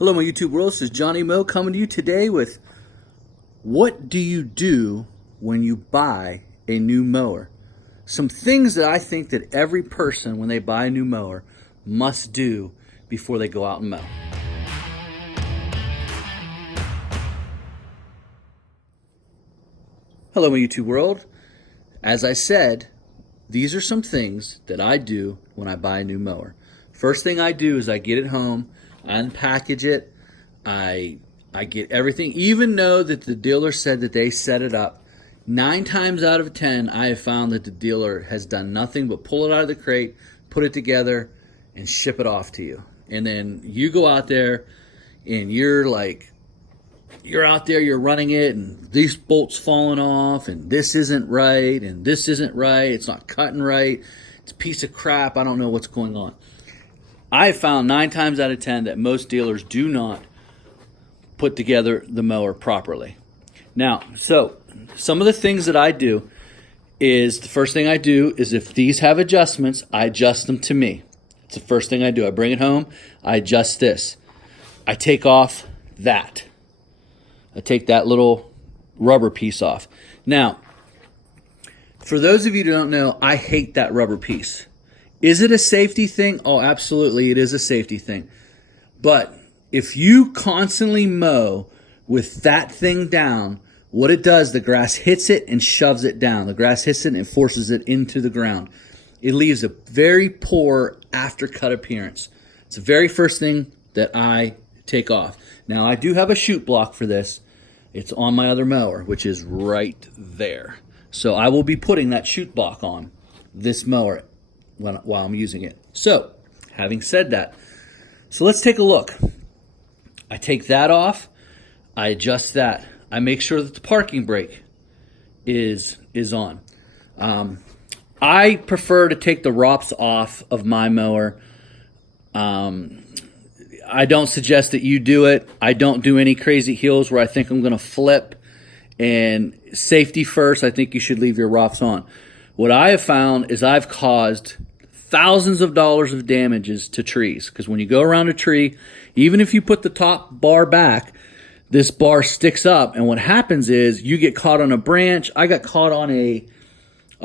Hello my YouTube world, this is Johnny Moe coming to you today with what do you do when you buy a new mower? Some things that I think that every person when they buy a new mower must do before they go out and mow. Hello my YouTube world. As I said, these are some things that I do when I buy a new mower. First thing I do is I get it home, unpackage it, I get everything, even though that the dealer said that they set it up. 9 times out of 10, I have found that the dealer has done nothing but pull it out of the crate, put it together, and ship it off to you. And then you go out there and you're out there, you're running it, and these bolts falling off, and this isn't right, and this isn't right, it's not cutting right, it's a piece of crap, I don't know what's going on. I have found 9 times out of 10 that most dealers do not put together the mower properly. Now, so some of the things that I do is, the first thing I do is if these have adjustments, I adjust them to me. It's the first thing I do. I bring it home, I adjust this. I take off that. I take that little rubber piece off. Now, for those of you who don't know, I hate that rubber piece. Is it a safety thing? Oh, absolutely, it is a safety thing. But if you constantly mow with that thing down, what it does, the grass hits it and shoves it down. The grass hits it and forces it into the ground. It leaves a very poor aftercut appearance. It's the very first thing that I take off. Now, I do have a chute block for this. It's on my other mower, which is right there. So I will be putting that chute block on this mower while I'm using it. So, having said that, so let's take a look. I take that off, I adjust that. I make sure that the parking brake is on. I prefer to take the ROPS off of my mower. I don't suggest that you do it. I don't do any crazy hills where I think I'm going to flip. And safety first, I think you should leave your ROPS on. What I have found is I've caused thousands of dollars of damages to trees, because when you go around a tree, even if you put the top bar back, this bar sticks up, and what happens is you get caught on a branch. I got caught on a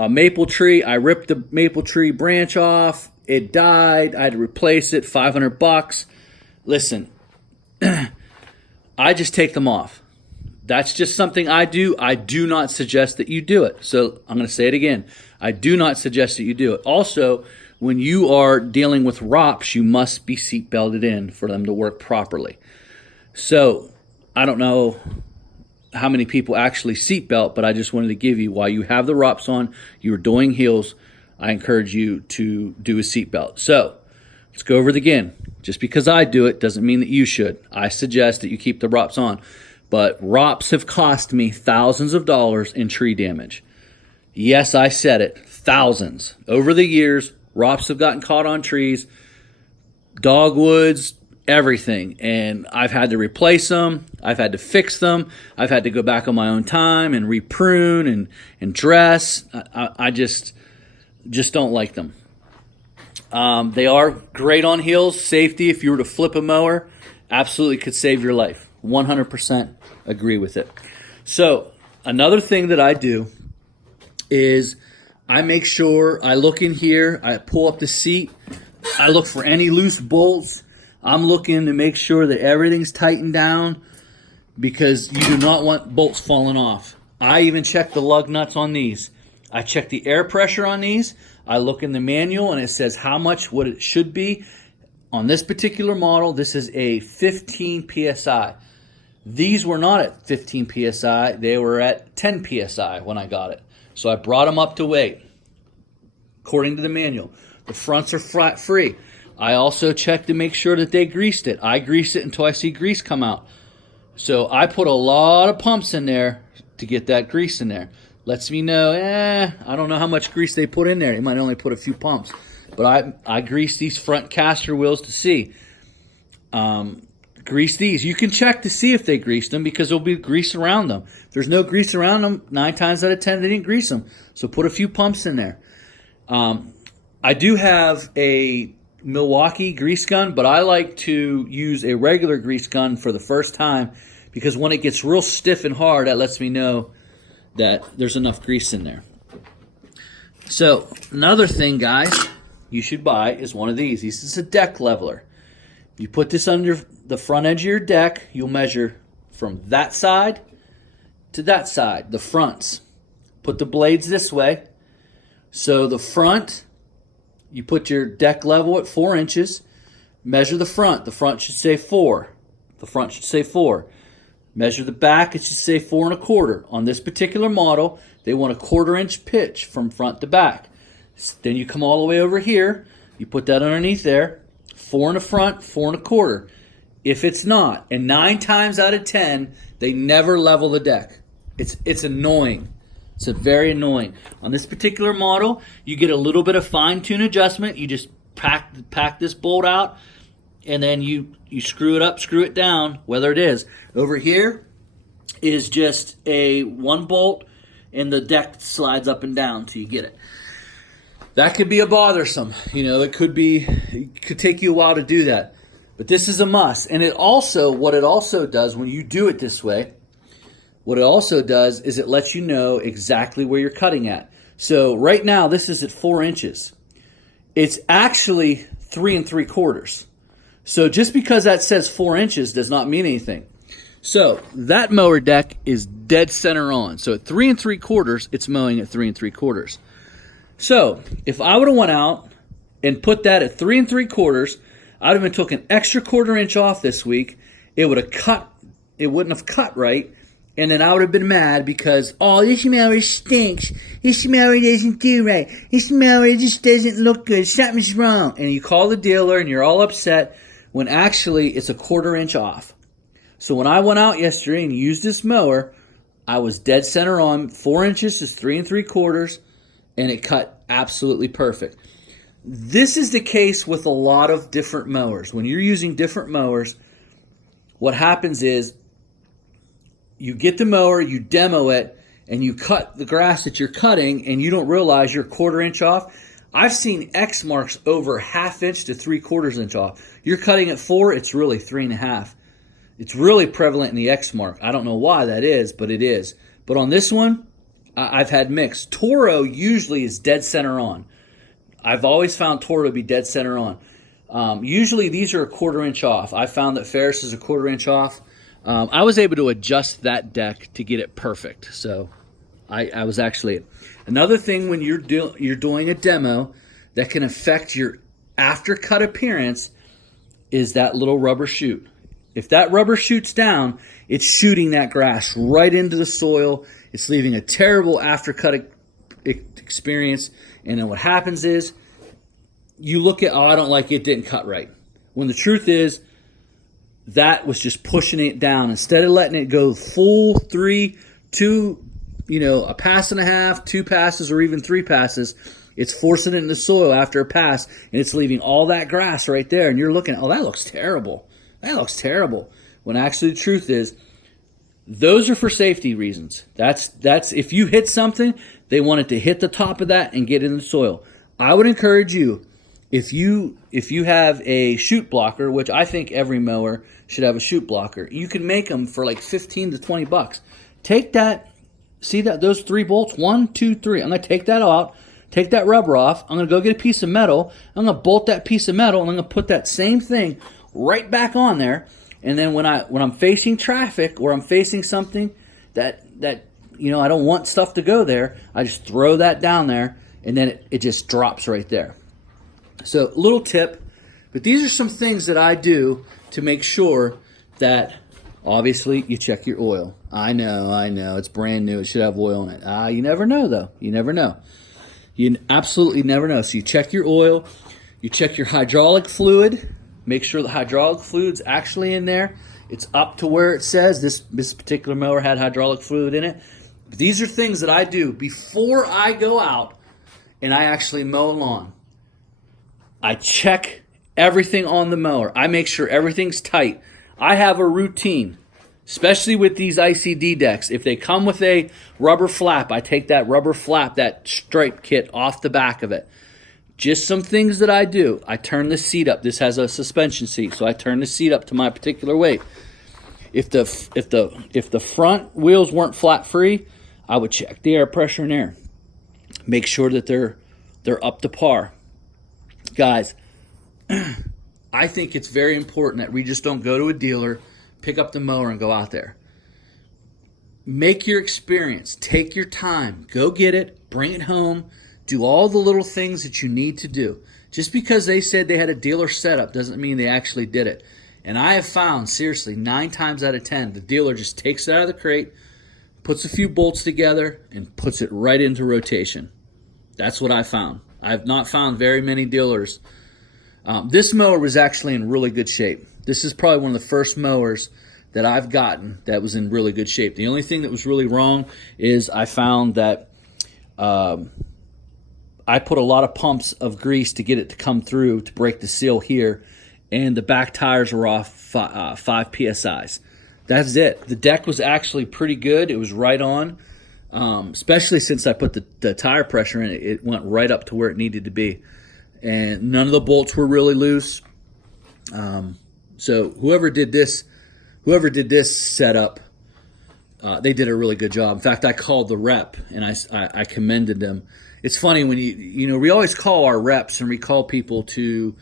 maple tree. I ripped the maple tree branch off. It died. I had to replace it, $500. Listen, I just take them off. That's just something I do. I do not suggest that you do it. So I'm going to say it again. I do not suggest that you do it. Also, when you are dealing with ROPS, you must be seat belted in for them to work properly. So I don't know how many people actually seat belt, but I just wanted to give you, while you have the ROPS on, you're doing heels, I encourage you to do a seat belt. So let's go over it again. Just because I do it doesn't mean that you should. I suggest that you keep the ROPS on. But ROPS have cost me thousands of dollars in tree damage. Yes, I said it, thousands. Over the years, ROPS have gotten caught on trees, dogwoods, everything. And I've had to replace them. I've had to fix them. I've had to go back on my own time and reprune and dress. I just don't like them. They are great on hills. Safety, if you were to flip a mower, absolutely could save your life. 100% agree with it. So another thing that I do is I make sure I look in here, I pull up the seat, I look for any loose bolts. I'm looking to make sure that everything's tightened down, because you do not want bolts falling off. I even check the lug nuts on these. I check the air pressure on these. I look in the manual and it says how much, what it should be. On this particular model, this is a 15 PSI. These were not at 15 PSI. They were at 10 PSI when I got it. So I brought them up to weight, according to the manual. The fronts are flat free. I also check to make sure that they greased it. I grease it until I see grease come out. So I put a lot of pumps in there to get that grease in there. Lets me know, I don't know how much grease they put in there. They might only put a few pumps. But I grease these front caster wheels to see. Grease these. You can check to see if they greased them, because there'll be grease around them. If there's no grease around them, 9 times out of 10 they didn't grease them. So put a few pumps in there. I do have a Milwaukee grease gun, but I like to use a regular grease gun for the first time because when it gets real stiff and hard, that lets me know that there's enough grease in there. So another thing, guys, you should buy is one of these. This is a deck leveler. You put this under the front edge of your deck. You'll measure from that side to that side, the fronts. Put the blades this way. So the front, you put your deck level at 4 inches. Measure the front. The front should say 4. The front should say 4. Measure the back. It should say 4 1/4. On this particular model, they want a 1/4 inch pitch from front to back. Then you come all the way over here. You put that underneath there. 4 in the front, 4 1/4. If it's not, and 9 times out of 10, they never level the deck. It's annoying. It's very annoying. On this particular model, you get a little bit of fine-tune adjustment. You just pack this bolt out, and then you screw it up, screw it down, whether it is. Over here is just a 1 bolt, and the deck slides up and down until you get it. That could be a bothersome. It could take you a while to do that. But this is a must. And what it also does when you do it this way, what it also does is it lets you know exactly where you're cutting at. So right now, this is at 4 inches. It's actually 3 3/4. So just because that says 4 inches does not mean anything. So that mower deck is dead center on. So at 3 3/4, it's mowing at 3 3/4. So if I would have went out and put that at 3 3/4, I would have been took an extra 1/4 inch off this week. It would have cut. It wouldn't have cut right. And then I would have been mad because, this mower stinks. This mower doesn't do right. This mower just doesn't look good. Something's wrong. And you call the dealer and you're all upset when actually it's a 1/4 inch off. So when I went out yesterday and used this mower, I was dead center on. 4 inches is 3 3/4, and it cut absolutely perfect. This is the case with a lot of different mowers. When you're using different mowers, what happens is you get the mower, you demo it, and you cut the grass that you're cutting, and you don't realize you're 1/4 inch off. I've seen X marks over 1/2 inch to 3/4 inch off. You're cutting at 4, it's really 3 1/2. It's really prevalent in the X mark. I don't know why that is, but it is. But on this one, I've had mixed. Toro usually is dead center on. I've always found Toro to be dead center on. Usually these are a 1/4 inch off. I found that Ferris is a 1/4 inch off. I was able to adjust that deck to get it perfect. So I was actually... Another thing when you're doing a demo that can affect your after-cut appearance is that little rubber chute. If that rubber chute's down, it's shooting that grass right into the soil. It's leaving a terrible after-cut experience. And then what happens is you look at, I don't like it, didn't cut right. When the truth is, that was just pushing it down. Instead of letting it go full 3, 2, a pass and a half, 2 passes, or even 3 passes, it's forcing it in the soil after a pass, and it's leaving all that grass right there. And you're looking, that looks terrible. That looks terrible. When actually the truth is, those are for safety reasons. That's if you hit something, they want it to hit the top of that and get in the soil. I would encourage you, if you have a chute blocker, which I think every mower should have a chute blocker, you can make them for like $15 to $20. Take that, see that those 3 bolts, 1, 2, 3. I'm gonna take that out, take that rubber off. I'm gonna go get a piece of metal. I'm gonna bolt that piece of metal, and I'm gonna put that same thing right back on there. And then when I'm facing traffic or I'm facing something that I don't want stuff to go there, I just throw that down there, and then it just drops right there. So, little tip, but these are some things that I do to make sure that, obviously, you check your oil. I know, it's brand new, it should have oil in it. You never know, though. You never know. You absolutely never know. So you check your oil, you check your hydraulic fluid, make sure the hydraulic fluid's actually in there. It's up to where it says. This particular mower had hydraulic fluid in it. But these are things that I do before I go out and I actually mow a lawn. I check everything on the mower. I make sure everything's tight. I have a routine, especially with these ICD decks. If they come with a rubber flap, I take that rubber flap, that stripe kit off the back of it. Just some things that I do. I turn the seat up. This has a suspension seat, so I turn the seat up to my particular weight. If the front wheels weren't flat free, I would check the air pressure in there. Make sure that they're up to par. Guys, I think it's very important that we just don't go to a dealer, pick up the mower, and go out there. Make your experience. Take your time. Go get it. Bring it home. Do all the little things that you need to do. Just because they said they had a dealer setup doesn't mean they actually did it. And I have found, seriously, 9 times out of 10, the dealer just takes it out of the crate, puts a few bolts together, and puts it right into rotation. That's what I found. I've not found very many dealers. This mower was actually in really good shape. This is probably one of the first mowers that I've gotten that was in really good shape. The only thing that was really wrong is I found that I put a lot of pumps of grease to get it to come through to break the seal here, and the back tires were off 5 PSIs. That's it. The deck was actually pretty good. It was right on, especially since I put the tire pressure in it. It went right up to where it needed to be, and none of the bolts were really loose. So whoever did this setup, they did a really good job. In fact, I called the rep and I commended them. It's funny when we always call our reps and we call people to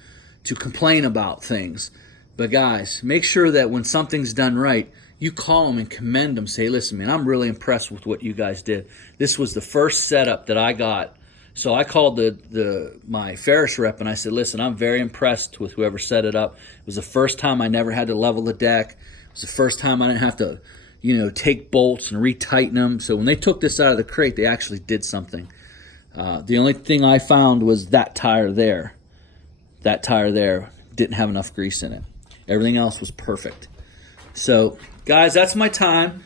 complain about things. But guys, make sure that when something's done right, you call them and commend them. Say, listen, man, I'm really impressed with what you guys did. This was the first setup that I got. So I called my Ferris rep and I said, listen, I'm very impressed with whoever set it up. It was the first time I never had to level the deck. It was the first time I didn't have to, take bolts and retighten them. So when they took this out of the crate, they actually did something. The only thing I found was that tire there. That tire there didn't have enough grease in it. Everything else was perfect. So, guys, that's my time.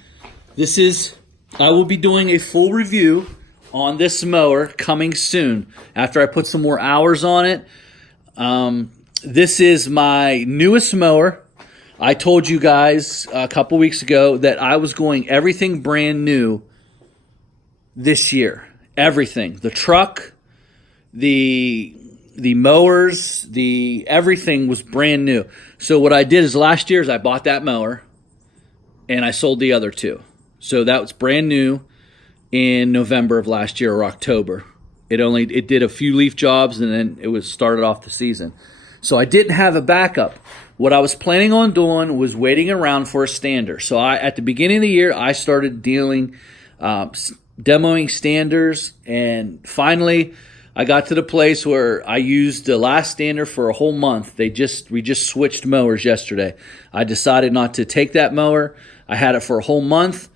I will be doing a full review on this mower coming soon after I put some more hours on it. This is my newest mower. I told you guys a couple weeks ago that I was going everything brand new this year. Everything. The truck, the mowers, everything was brand new. So what I did is last year I bought that mower and I sold the other 2. So that was brand new in November of last year or October. It did a few leaf jobs and then it was started off the season. So I didn't have a backup. What I was planning on doing was waiting around for a stander. So at the beginning of the year, I started demoing standers, and finally I got to the place where I used the last stander for a whole month. We just switched mowers yesterday. I decided not to take that mower. I had it for a whole month,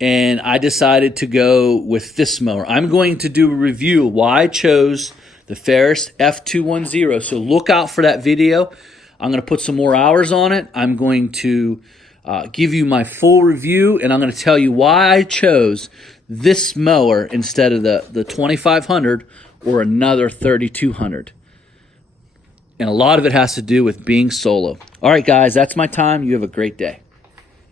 and I decided to go with this mower. I'm going to do a review why I chose the Ferris F210. So look out for that video. I'm going to put some more hours on it. I'm going to give you my full review, and I'm going to tell you why I chose this mower instead of the 2500 or another 3200. And a lot of it has to do with being solo. All right, guys, that's my time. You have a great day.